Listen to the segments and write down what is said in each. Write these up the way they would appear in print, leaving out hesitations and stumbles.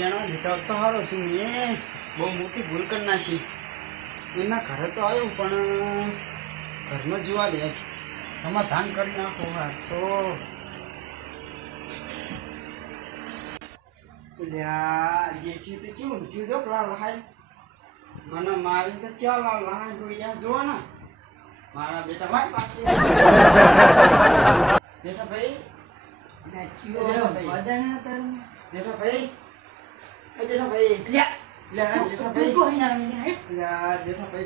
લેણો લીધો તો સારો તું એ બહુ મોટી ભૂલ કરી નાખી. એના ઘરે તો આવ્યું પણ ઘરમાં જોવા દે સમાધાન કરી નાખો. હા તો જેઠી તો કેવું થયું છે પેલા લહાય મને મારી તો ચાલ લહાય કોઈ ત્યાં જોવો ને મારા બેટા ભાઈ પાસે જેઠા ભાઈ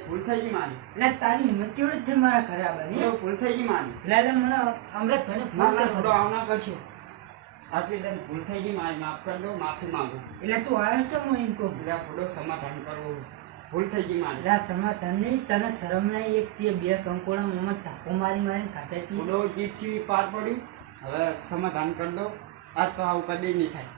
ભૂલ થઈ ગઈ મારી. તારી હિંમત કેવડી થઈ મારા ઘરે આવવાની? ભૂલ થઈ ગઈ મારી. મને અમૃત થોડો આવના કરશો. આટલી તને ભૂલ થઈ ગઈ મારી, માફ કરી દો, માફી માંગુ. એટલે તું આવ્યો તો હું એમ કહું એટલે થોડો સમાધાન કરવું. ભૂલ થઈ ગઈ મારી. એટલે સમાધાન નહીં, તને શરમ નહીં? એક તે બે કંકોડા મોમાં ધાકો મારી મારી ખાતે થોડો જીતથી પાર પડ્યું. હવે સમાધાન કરી દો. આજ તો આવું કદી નહીં થાય.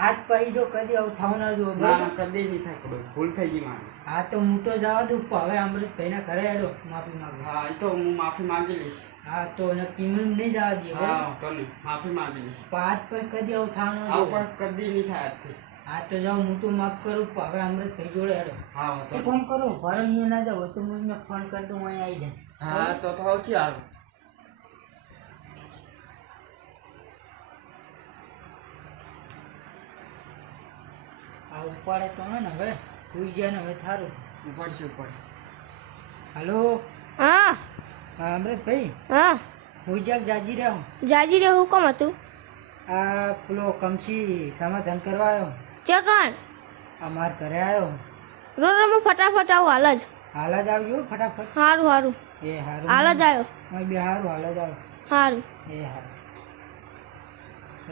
હાથ પડી જો કદી આવું થવું ના જો. ના કદી નહીં થાય. થોડો ભૂલ થઈ ગઈ મારી. હા તો હું તો જવા દઉં. હવે અમૃતભાઈના ઘરે હેડો માફી માંગુ. હા એ તો હું માફી માંગી લઈશ. હા તો પીનું નહીં જવા દઈએ. હા તો નહીં, માફી માંગી લઈશ. હાથ પર કદી આવું થવાનું આવું પણ કદી નહીં થાય આજથી. હા તો જાઉં, હું તો માફ કરું. હવે અમૃતભાઈ જોડે હેડો. હા તો ફોન કરો. ભરો અહીંયા ના જાવ તો હું એમને ફોન કરતો હું અહીંયા આવી જાય. હા તો સૌથી સારું. આ ઉપાડે તો ને હવે સુઈ જાય ને હવે થારું ઉપડશે ઉપડશે. હલો હા હા અમૃતભાઈ, હા સુઈ જાગ જાજી રહ્યો. જાજી રે હુકમ હતું? આ પેલો કમસી સમાધાન કરવા આવ્યો. ચકણ આ માર ઘરે આવ્યો. રો રો હું ફટાફટ આવું હાલ જ. હાલ જ આવજો ફટાફટ. સારું સારું એ હારું. હાલ જ આવ્યો. હું બે હારું હાલ જ આવો. સારું એ હારું.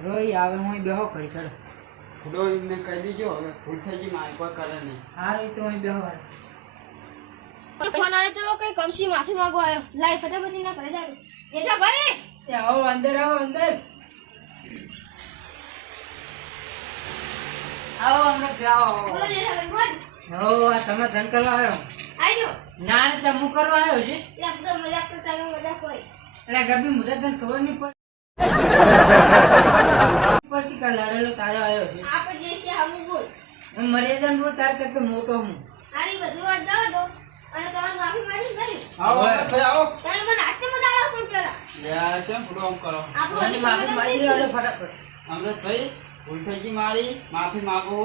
રોઈ આવે હું બેહો કરી ચડો. થોડો એમને કહી દીજો હવે ભૂલ થઈ ગઈ મારી, કોઈ કરે નહીં. હારું તો હું બેહો. ફોન આવે તો કઈ કમસી માફી માંગો આવ્યો. લાઈ ફટાફટ ના કરે જાય. જેઠા ભાઈ આવો અંદર, આવો અંદર. આવો અમૃતભાઈ આવો. બોલો જેઠા ભાઈ બોલ. હો આ સમાધાન કરવા આવ્યો. આજો ના ને તો હું કરવા આવ્યો છે. લાગતો મજાક કરતા મજાક હોય. એટલે ગભી મુજબ તને ખબર નહીં પડે. પરથી કાલ લડેલો તારો આવ્યો છે. આપણે જે છે હમ બોલ. હું મર્યાદા બોલ, તાર કરતો મોટો હું. આરી બધું વાત જાવ દો અને તમારી માફી માંગી ગઈ. આવો ભાઈ આવો. તમે મને હાથમાં ડાળો પણ પેલા. લે ચમ થોડો આમ કરો. મને માફી માંગી રહ્યો ફટાફટ. અમૃતભાઈ ભૂલ થઈ ગઈ મારી, માફી માંગુ.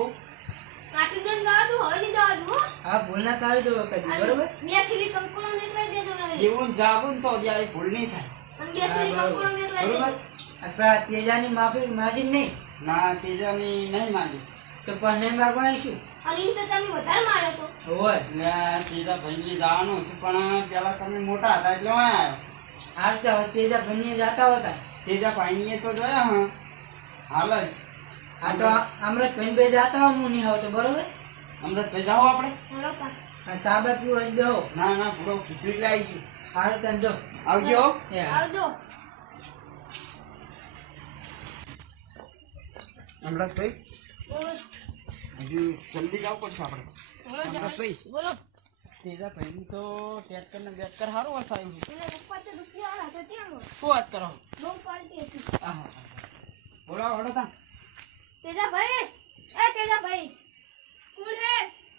કાટી દેન જવા દો, હવે નહીં જવા દો. હા ભૂલ ના થાય જો કદી, બરોબર? બે છીલી કંકુડો નીકળી દેજો મને. જીવન જાવું તો ત્યાં ભૂલ નહીં થાય. અને બે છીલી કંકુડો નીકળી દેજો. બરોબર? આપણા તેજાની માફી માગી નહીં ના તેજાની નહીં માંગી. તો પણ નહીં માગવાની શું? અને એમ તો તમે વધારે માર્યો તો. હોય એટલે તેજા ભાઈ જવાનું હતું પણ પેલા તમે મોટા હતા એટલે હું આવ્યો. હાલ તો હવે તેજા ભાઈ જતા હતા. તેજા ભાઈ તો જોયા હા હાલ જ. આ તો અમૃતભાઈ બે જતા હોય, હું નહીં આવતો, બરોબર? અમૃતભાઈ જાઓ આપણે. હલો પા. આ સાબા પીવો જ બેહો. ના ના પૂરો ખીચડી લઈ આવી ગયું. હાલ તને જો. આવજો. એ હા. આવજો. અમૃતભાઈ બોલો. હજુ જલ્દી જાવ પડશે આપણે. અમૃતભાઈ બોલો. તેજા ભાઈ તો ટ્રેક્ટર ને બેટકર સારું વસાયું. એને પપ્પા તો દુખી વાળા તો ત્યાં શું વાત કરો? બહુ પાલટી હતી. હા બોલો વડો તા. તેજાભાઈ, એ તેજાભાઈ, કોણ હે?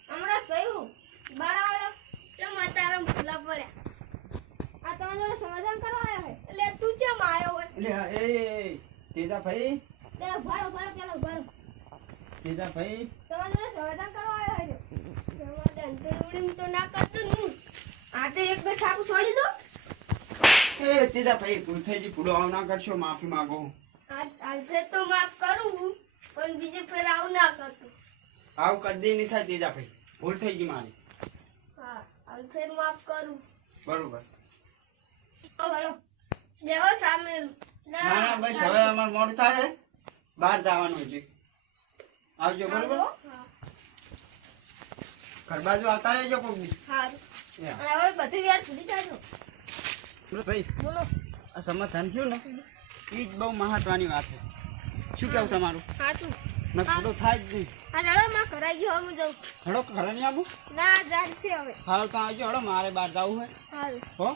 હમણાં થયું બારાવાળો તો માતારામ ખુલ્લા પડ્યા. આ તમારે સમાધાન કરવા આવ્યો છે એટલે તું કેમ આવ્યો હોય? એટલે એ તેજા ભાઈ, પેલા ભાડો પેલા ભાડો તેજા ભાઈ તમારે સમાધાન કરવા આવ્યો છે. સમાધાન તો એવડી તો ના કરતો જ હું. આ તો એક બે છાપું છોડી દો. એ તેજા ભાઈ ભૂલ થઈ ગઈ, પૂરો આવ ના કરશો, માફી માંગો. આજે તો માફ કરું પણ બીજે ફેર આવું ના કરતો. આવું કદી નહીં થાય તેજા ભાઈ, ભૂલ થઈ ગઈ મારી. હા આજે ફેર માફ કરું. બરોબર. બોલો બેહો સામે. ના ના બસ હવે અમારે મોડું થાય છે, બહાર જવાનું છે. આવજો બરોબર. ઘર બાજુ આવતા રહેજો કોક દી. સારું. હવે બધી વાર સુધી જાજો. ભાઈ બોલો. આ સમાધાન થયું ને એ જ બહુ મહત્વની વાત છે. શું કેવું તમારું? સાચું. મેં થોડો થાય જ નહીં. આ રડો માં કરાઈ ગયો હું જાઉં. થોડો ઘરે નહીં આવું? ના જાણ છે હવે. હાલ તો આવજો, હડો મારે બહાર જવું હોય. સારું. હો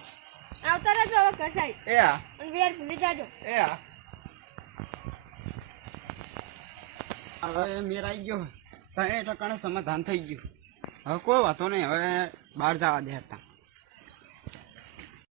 આવતા રહેજો હવે કસાઈ. એ હા અને વાર સુધી જાજો. એ હા હવે મેર આવી ગયો. તો એ ટકાનું સમાધાન થઈ ગયું. હવે કોઈ વાતો નહીં, હવે બહાર જવા દે હતા.